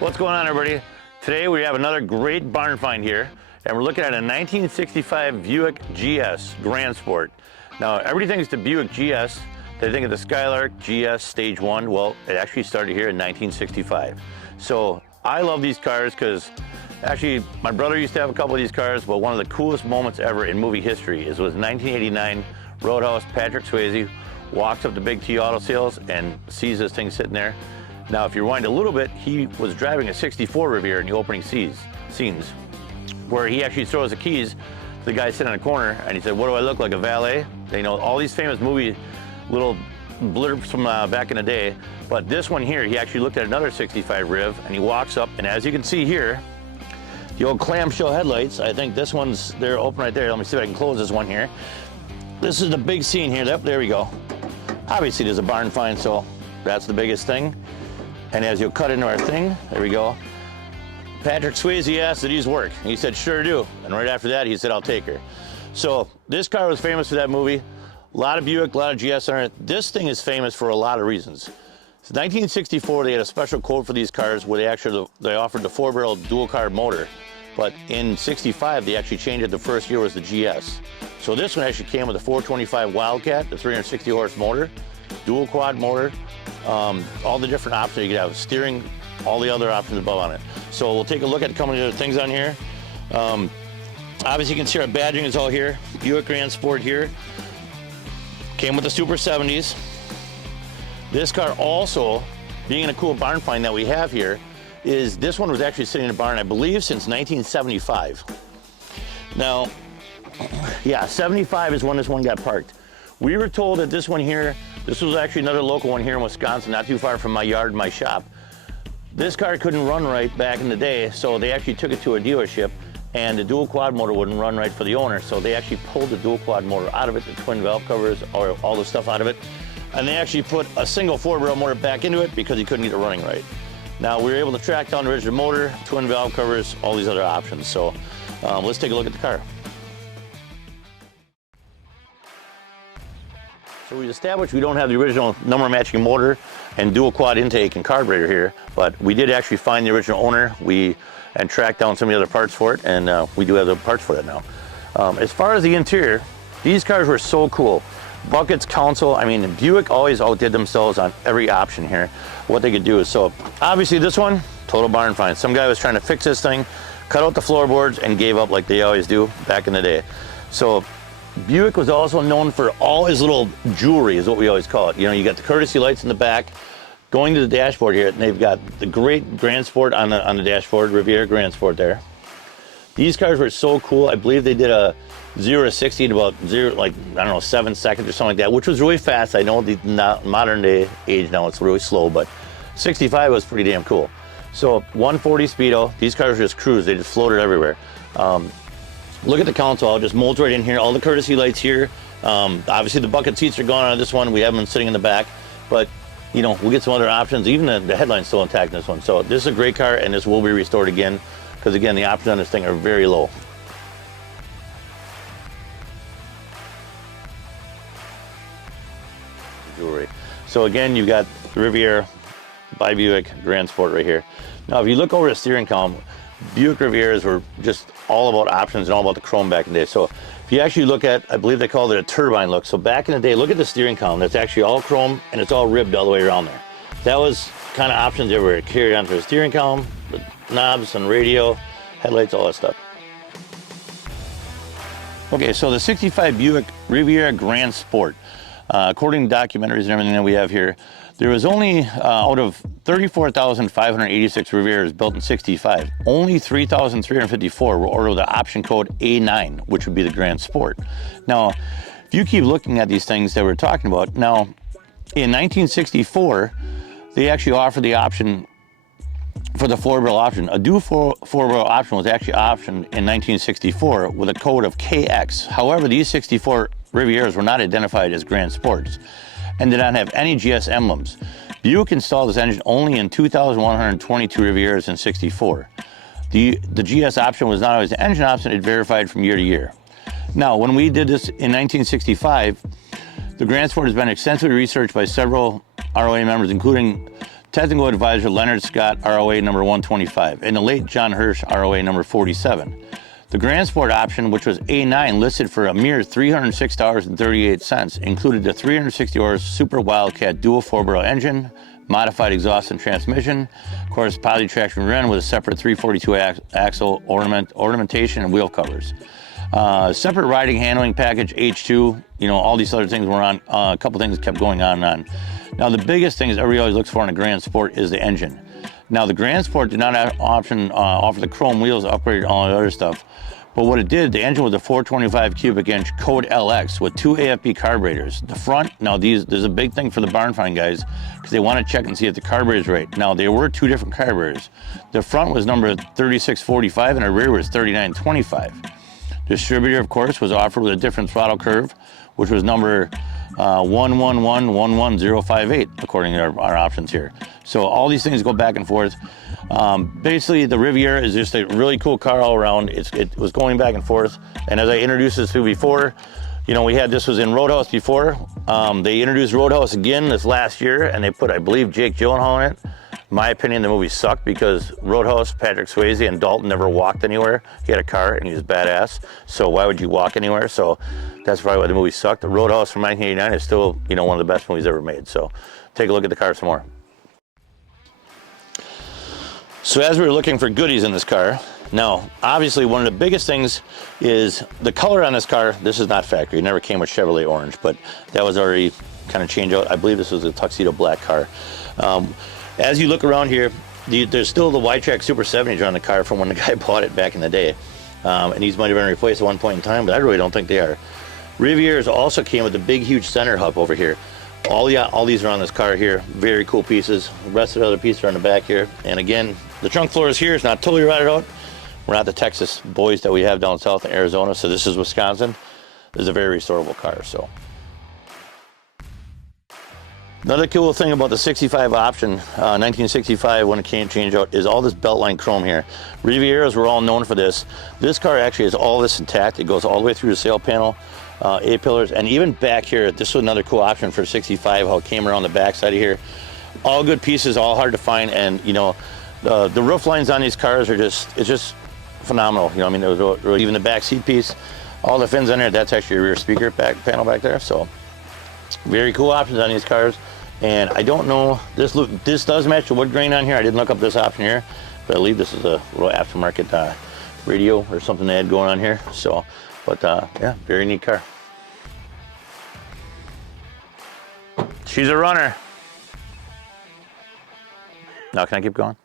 What's going on, everybody? Today we have another great barn find here, and we're looking at a 1965 Buick GS Gran Sport. Now, everybody thinks the Buick GS, they think of the Skylark GS Stage 1. Well, it actually started here in 1965. So I love these cars because actually my brother used to have a couple of these cars, but one of the coolest moments ever in movie history was 1989 Roadhouse. Patrick Swayze walks up to Big T Auto Sales and sees this thing sitting there. Now, if you rewind a little bit, he was driving a 64 Riviera in the opening scenes, where he actually throws the keys to the guy sitting in the corner, and he said, "What do I look like, a valet?" You know, all these famous movie little blurbs from back in the day. But this one here, he actually looked at another 65 Riv, and he walks up, and as you can see here, the old clamshell headlights. I think this one's, they're open right there. Let me see if I can close this one here. This is the big scene here. There we go. Obviously, there's a barn find, so that's the biggest thing. And as you'll cut into our thing, there we go. Patrick Swayze asked, "Did these work?" And he said, "Sure do." And right after that, he said, "I'll take her." So this car was famous for that movie. A lot of Buick, a lot of GS on it. This thing is famous for a lot of reasons. So 1964, they had a special code for these cars where they offered the 4-barrel dual carb motor. But in 65, they actually changed it. The first year was the GS. So this one actually came with a 425 Wildcat, the 360 horse motor, dual quad motor, all the different options you could have, steering, all the other options above on it. So we'll take a look at a couple of other things on here. Obviously you can see our badging is all here. Buick Gran Sport here. Came with the Super 70s. This car also, being in a cool barn find that we have here, is this one was actually sitting in a barn, I believe, since 1975. Now, yeah, 75 is when this one got parked. We were told that this one here, this was actually another local one here in Wisconsin, not too far from my yard and my shop. This car couldn't run right back in the day, so they actually took it to a dealership, and the dual quad motor wouldn't run right for the owner, so they actually pulled the dual quad motor out of it, the twin valve covers, or all the stuff out of it, and they actually put a single 4-barrel motor back into it because he couldn't get it running right. Now, we were able to track down the original motor, twin valve covers, all these other options. So let's take a look at the car. So we established we don't have the original number matching motor and dual quad intake and carburetor here, but we did actually find the original owner. And tracked down some of the other parts for it, and we do have the parts for that now. As far as the interior, these cars were so cool. Buckets, console, I mean, Buick always outdid themselves on every option here, what they could do. So obviously this one, total barn find. Some guy was trying to fix this thing, cut out the floorboards, and gave up like they always do back in the day. So Buick was also known for all his little jewelry, is what we always call it. You know, you got the courtesy lights in the back. Going to the dashboard here, and they've got the great Gran Sport on the dashboard, Riviera Gran Sport there. These cars were so cool. I believe they did a 0 to 60 in about 7 seconds or something like that, which was really fast. I know the modern day age now it's really slow, but 65 was pretty damn cool. So 140 speedo. These cars just cruised. They just floated everywhere. Look at the console. Just molds right in here. All the courtesy lights here. Obviously the bucket seats are gone on this one. We have them sitting in the back, but you know, we'll get some other options. Even the headline's still intact in this one. So this is a great car, and this will be restored again, because again, the options on this thing are very low. Jewelry. So again, you've got the Riviera by Buick Gran Sport right here. Now, if you look over the steering column, Buick Rivieras were just all about options and all about the chrome back in the day. So if you actually look at, I believe they called it a turbine look. So back in the day, look at the steering column. That's actually all chrome, and it's all ribbed all the way around there. That was kind of options everywhere. Carried onto the steering column, the knobs and radio, headlights, all that stuff. Okay, so the 65 Buick Riviera Gran Sport. According to documentaries and everything that we have here, there was only, out of 34,586 Rivieras built in 65, only 3,354 were ordered with the option code A9, which would be the Gran Sport. Now, if you keep looking at these things that we're talking about, now, in 1964, they actually offered the option for the 4-barrel option. A dual 4-barrel option was actually optioned in 1964 with a code of KX. However, these 64 Rivieras were not identified as Gran Sports and did not have any GS emblems. Buick installed this engine only in 2,122 Rivieras in 64. The GS option was not always the engine option, it verified from year to year. Now, when we did this in 1965, the Gran Sport has been extensively researched by several ROA members, including technical advisor Leonard Scott, ROA number 125, and the late John Hirsch, ROA number 47. The Gran Sport option, which was A9, listed for a mere $306.38, included the 360 horse Super Wildcat dual 4-barrel engine, modified exhaust and transmission, of course, poly traction rear end with a separate 342 axle ornamentation and wheel covers. Separate riding handling package H2, you know, all these other things were on, a couple things kept going on and on. Now the biggest thing is everybody always looks for in a Gran Sport is the engine. Now the Gran Sport did not offer the chrome wheels, upgraded all the other stuff. But what it did, the engine was a 425 cubic inch Code LX with 2 AFB carburetors. The front, now there's a big thing for the barn find guys because they want to check and see if the carburetor's right. Now there were 2 different carburetors. The front was number 3645 and the rear was 3925. Distributor, of course, was offered with a different throttle curve, which was number 11111058, according to our options here. So all these things go back and forth. Basically, the Riviera is just a really cool car all around. It was going back and forth. And as I introduced this to before, you know, this was in Roadhouse before. They introduced Roadhouse again this last year, and they put, I believe, Jake Gyllenhaal in it. In my opinion, the movie sucked because Roadhouse, Patrick Swayze, and Dalton never walked anywhere. He had a car and he was badass. So why would you walk anywhere? So that's probably why the movie sucked. The Roadhouse from 1989 is still, you know, one of the best movies ever made. So take a look at the car some more. So as we were looking for goodies in this car, now obviously one of the biggest things is the color on this car. This is not factory. It never came with Chevrolet orange, but that was already kind of changed out. I believe this was a tuxedo black car. As you look around here, there's still the Y-Track Super 70s on the car from when the guy bought it back in the day. And these might have been replaced at one point in time, but I really don't think they are. Rivieras also came with the big, huge center hub over here. All these are on this car here. Very cool pieces. The rest of the other pieces are on the back here. And again, the trunk floor is here. It's not totally rotted out. We're not the Texas boys that we have down south in Arizona, so this is Wisconsin. This is a very restorable car, so. Another cool thing about the 65 option, 1965 when it came change out, is all this beltline chrome here. Rivieras were all known for this. This car actually has all this intact. It goes all the way through the sail panel, A-pillars, and even back here, this was another cool option for 65, how it came around the back side of here. All good pieces, all hard to find, and you know, the roof lines on these cars are it's just phenomenal. You know, I mean, even the back seat piece, all the fins on there, that's actually a rear speaker panel back there, so very cool options on these cars. And I don't know, this does match the wood grain on here. I didn't look up this option here, but I believe this is a little aftermarket radio or something they had going on here. So, but yeah, very neat car. She's a runner. Now can I keep going?